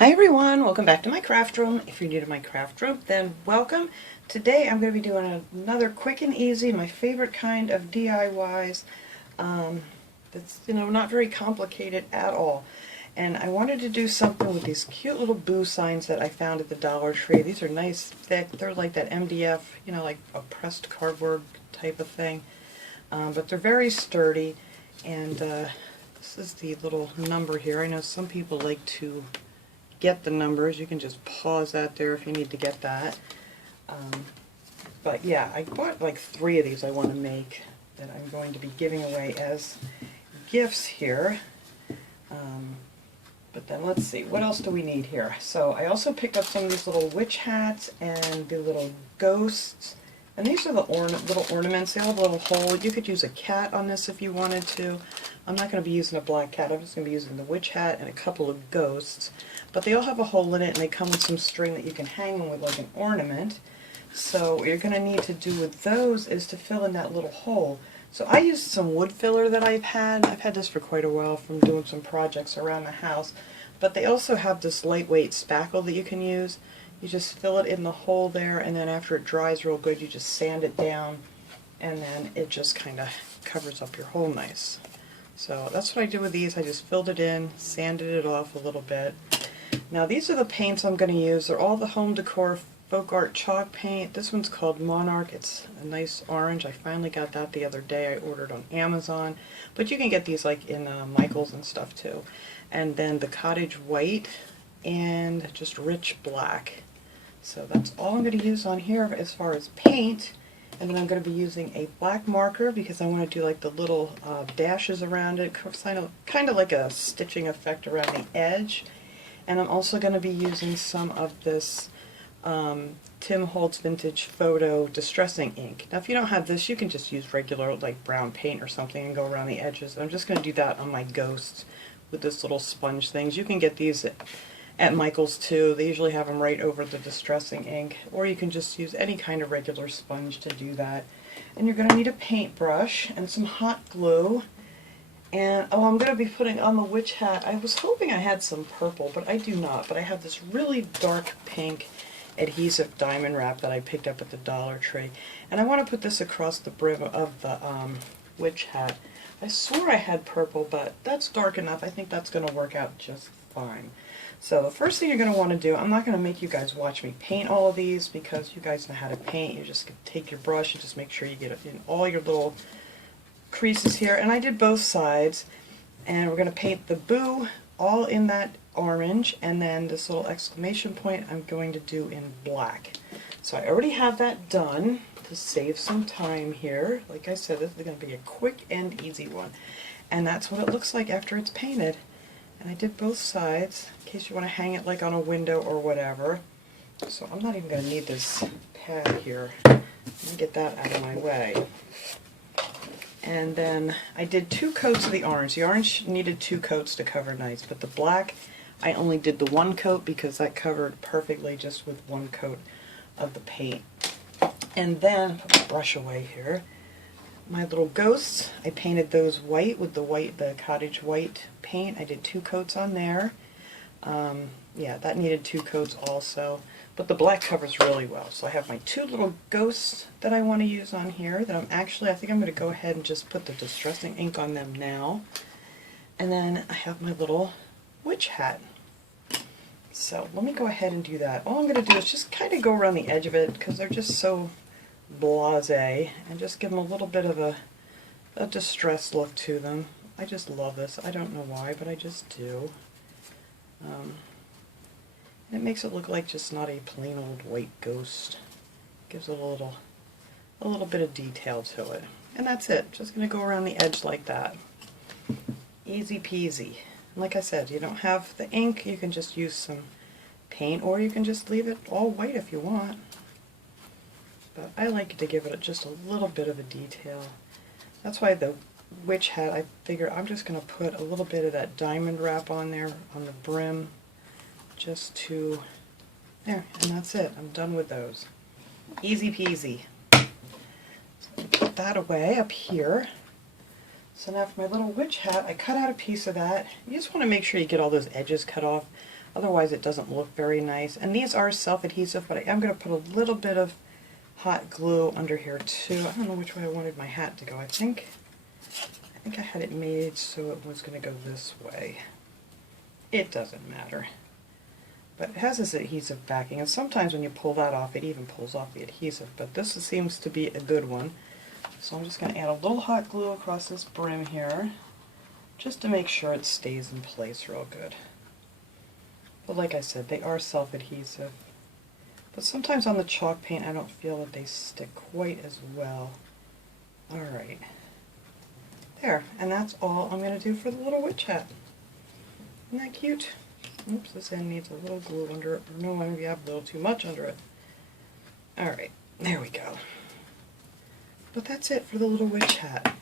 Hi everyone, welcome back to my craft room. If you're new to my craft room, then welcome. Today I'm going to be doing another quick and easy, my favorite kind of DIYs. That's, not very complicated at all. And I wanted to do something with these cute little boo signs that I found at the Dollar Tree. These are nice, thick, they're like that MDF, like a pressed cardboard type of thing. But they're very sturdy, and this is the little number here. I know some people like to get the numbers. You can just pause that there if you need to get that. But yeah, I bought like 3 of these I want to make that I'm going to be giving away as gifts here. But then let's see, what else do we need here? So I also picked up some of these little witch hats and the little ghosts. And these are the little ornaments. They all have a little hole. You could use a cat on this if you wanted to. I'm not going to be using a black cat. I'm just going to be using the witch hat and a couple of ghosts. But they all have a hole in it, and they come with some string that you can hang them with like an ornament. So what you're going to need to do with those is to fill in that little hole. So I used some wood filler that I've had. I've had this for quite a while from doing some projects around the house. But they also have this lightweight spackle that you can use. You just fill it in the hole there, and then after it dries real good, you just sand it down, and then it just kind of covers up your hole nice. So that's what I did with these. I just filled it in, sanded it off a little bit. Now these are the paints I'm going to use. They're all the home decor folk art chalk paint. This one's called Monarch. It's a nice orange. I finally got that the other day. I ordered on Amazon. But you can get these like in Michael's and stuff too. And then the cottage white and just rich black. So that's all I'm going to use on here as far as paint. And then I'm going to be using a black marker because I want to do like the little dashes around it, kind of like a stitching effect around the edge. And I'm also going to be using some of this Tim Holtz Vintage Photo Distressing ink. Now if you don't have this, you can just use regular like brown paint or something and go around the edges. I'm just going to do that on my ghosts with this little sponge things. You can get these at Michael's too. They usually have them right over the distressing ink, or you can just use any kind of regular sponge to do that. And you're going to need a paintbrush and some hot glue. And I'm going to be putting on the witch hat. I was hoping I had some purple, but I do not. But I have this really dark pink adhesive diamond wrap that I picked up at the Dollar Tree. And I want to put this across the brim of the witch hat. I swore I had purple, but that's dark enough. I think that's going to work out just fine. So the first thing you're going to want to do, I'm not going to make you guys watch me paint all of these because you guys know how to paint. You just take your brush and just make sure you get it in all your little creases here. And I did both sides. And we're going to paint the boo all in that orange, and then this little exclamation point I'm going to do in black. So I already have that done to save some time here. Like I said, this is going to be a quick and easy one. And that's what it looks like after it's painted. And I did both sides, in case you want to hang it like on a window or whatever. So I'm not even going to need this pad here. Let me get that out of my way. And then I did 2 coats of the orange. The orange needed 2 coats to cover nice, but the black, I only did the 1 coat because that covered perfectly just with 1 coat of the paint. And then, put my brush away here, my little ghosts, I painted those white with the cottage white paint. I did 2 coats on there. Yeah, that needed 2 coats also. But the black covers really well. So I have my 2 little ghosts that I want to use on here that I think I'm going to go ahead and just put the distressing ink on them now. And then I have my little witch hat. So let me go ahead and do that. All I'm going to do is just kind of go around the edge of it because they're just so blasé, and just give them a little bit of a distressed look to them. I just love this. I don't know why, but I just do. And it makes it look like just not a plain old white ghost. Gives it a little bit of detail to it. And that's it. Just going to go around the edge like that. Easy peasy. And like I said, you don't have the ink, you can just use some paint, or you can just leave it all white if you want. But I like to give it just a little bit of a detail. That's why the witch hat, I figure I'm just going to put a little bit of that diamond wrap on there on the brim, just to there, and that's it. I'm done with those. Easy peasy. So put that away up here. So now for my little witch hat, I cut out a piece of that. You just want to make sure you get all those edges cut off. Otherwise it doesn't look very nice. And these are self-adhesive, but I am going to put a little bit of hot glue under here too. I don't know which way I wanted my hat to go. I think I had it made so it was going to go this way. It doesn't matter. But it has this adhesive backing, and sometimes when you pull that off, it even pulls off the adhesive. But this seems to be a good one. So I'm just going to add a little hot glue across this brim here, just to make sure it stays in place real good. But like I said, they are self-adhesive. But sometimes on the chalk paint, I don't feel that they stick quite as well. Alright. There, and that's all I'm going to do for the little witch hat. Isn't that cute? Oops, this end needs a little glue under it. Or no, maybe I have a little too much under it. Alright, there we go. But that's it for the little witch hat.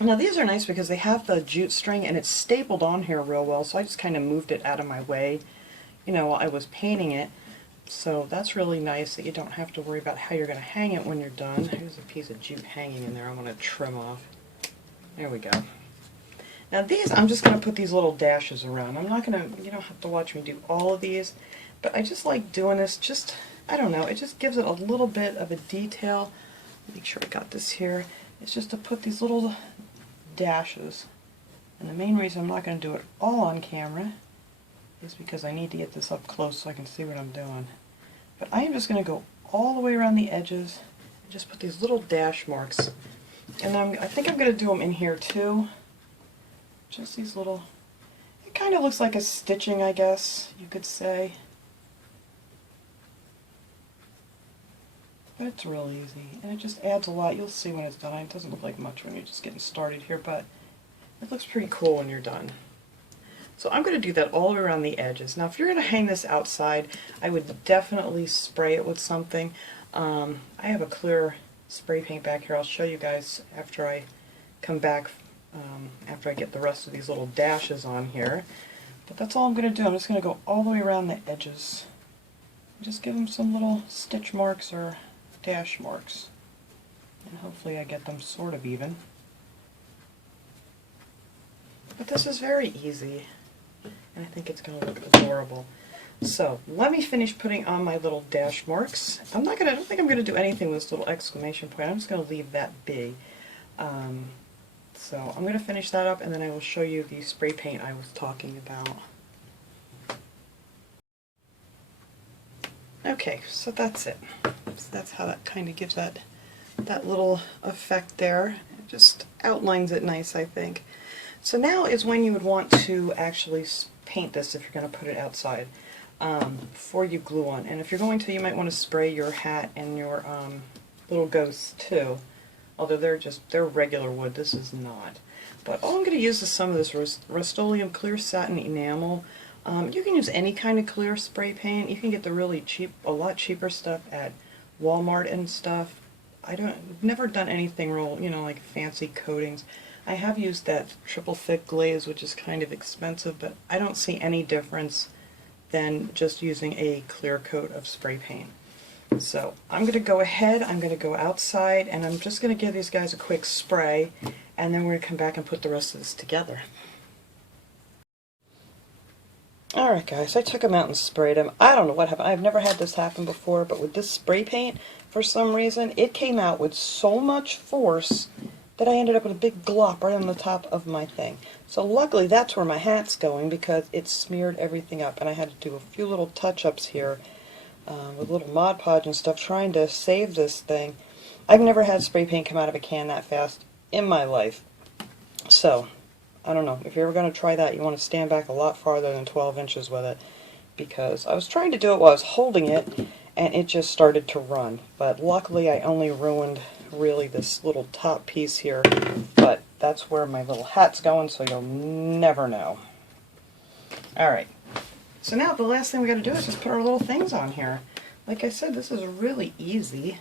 Now these are nice because they have the jute string and it's stapled on here real well, so I just kind of moved it out of my way, you know, while I was painting it. So that's really nice that you don't have to worry about how you're going to hang it when you're done. Here's a piece of jute hanging in there I want to trim off. There we go. Now these, I'm just going to put these little dashes around. I'm not going to, you don't have to watch me do all of these, but I just like doing this, just, I don't know, it just gives it a little bit of a detail. Make sure I got this here. It's just to put these little dashes. And the main reason I'm not going to do it all on camera is because I need to get this up close so I can see what I'm doing. But I am just going to go all the way around the edges and just put these little dash marks. And I think I'm going to do them in here too. Just these little, it kind of looks like a stitching, I guess you could say. But it's real easy, and it just adds a lot. You'll see when it's done. It doesn't look like much when you're just getting started here, but it looks pretty cool when you're done. So I'm going to do that all around the edges. Now if you're going to hang this outside, I would definitely spray it with something. I have a clear spray paint back here. I'll show you guys after I come back, after I get the rest of these little dashes on here. But that's all I'm going to do. I'm just going to go all the way around the edges. Just give them some little stitch marks or dash marks. And hopefully I get them sort of even. But this is very easy. And I think it's going to look adorable. So let me finish putting on my little dash marks. I don't think I'm going to do anything with this little exclamation point. I'm just going to leave that be. So I'm going to finish that up and then I will show you the spray paint I was talking about. Okay, so that's it. So that's how that kind of gives that little effect there. It just outlines it nice, I think. So now is when you would want to actually paint this if you're going to put it outside before you glue on. And if you're going to, you might want to spray your hat and your little ghosts too. Although they're regular wood, this is not. But all I'm going to use is some of this Rust-Oleum clear satin enamel. You can use any kind of clear spray paint. You can get the really cheap, a lot cheaper stuff at Walmart and stuff. I've never done anything real, you know, like fancy coatings. I have used that triple thick glaze, which is kind of expensive, but I don't see any difference than just using a clear coat of spray paint. So I'm going to go ahead, I'm going to go outside, and I'm just going to give these guys a quick spray, and then we're going to come back and put the rest of this together. Alright guys, I took them out and sprayed them. I don't know what happened. I've never had this happen before, but with this spray paint, for some reason, it came out with so much force that I ended up with a big glop right on the top of my thing. So luckily that's where my hat's going because it smeared everything up, and I had to do a few little touch-ups here with little Mod Podge and stuff trying to save this thing. I've never had spray paint come out of a can that fast in my life. So, I don't know, if you're ever going to try that, you want to stand back a lot farther than 12 inches with it, because I was trying to do it while I was holding it, and it just started to run. But luckily I only ruined really this little top piece here, but that's where my little hat's going, so you'll never know. Alright, so now the last thing we got to do is just put our little things on here. Like I said, this is really easy.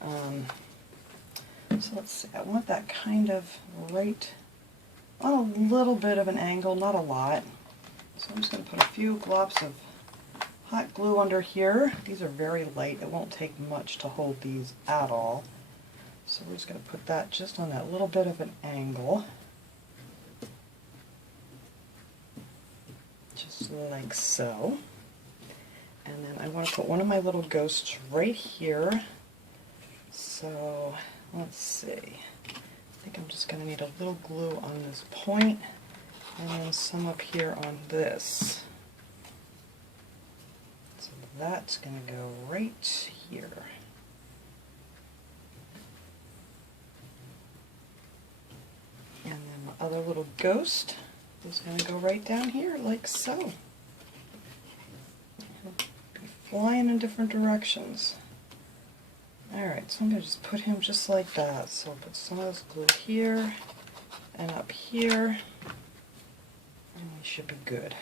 So let's see, I want that kind of right on a little bit of an angle, not a lot. So I'm just going to put a few glops of hot glue under here. These are very light. It won't take much to hold these at all. So we're just going to put that just on that little bit of an angle. just like so. And then I want to put one of my little ghosts right here. So let's see. I think I'm just going to need a little glue on this point and then some up here on this. So that's going to go right here. And then my other little ghost is going to go right down here like so. Be flying in different directions. Alright, so I'm going to just put him just like that. So I'll put some of this glue here and up here, and we should be good.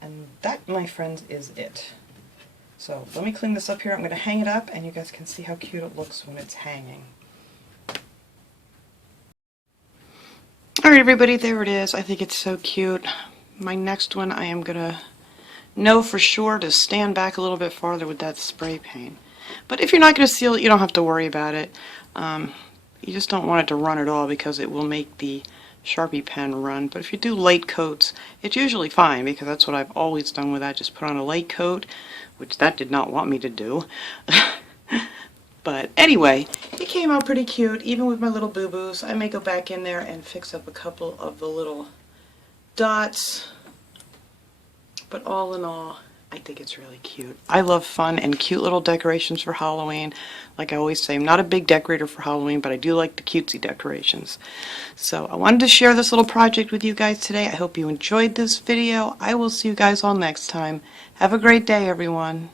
And that, my friends, is it. So let me clean this up here. I'm going to hang it up and you guys can see how cute it looks when it's hanging. Alright everybody, there it is. I think it's so cute. My next one I am going to know for sure to stand back a little bit farther with that spray paint. But if you're not going to seal it, you don't have to worry about it. You just don't want it to run at all because it will make the Sharpie pen run. But if you do light coats, it's usually fine because that's what I've always done with that. Just put on a light coat, which that did not want me to do. But anyway, it came out pretty cute, even with my little boo-boos. I may go back in there and fix up a couple of the little dots. But all in all, I think it's really cute. I love fun and cute little decorations for Halloween. Like I always say, I'm not a big decorator for Halloween, but I do like the cutesy decorations. So I wanted to share this little project with you guys today. I hope you enjoyed this video. I will see you guys all next time. Have a great day, everyone.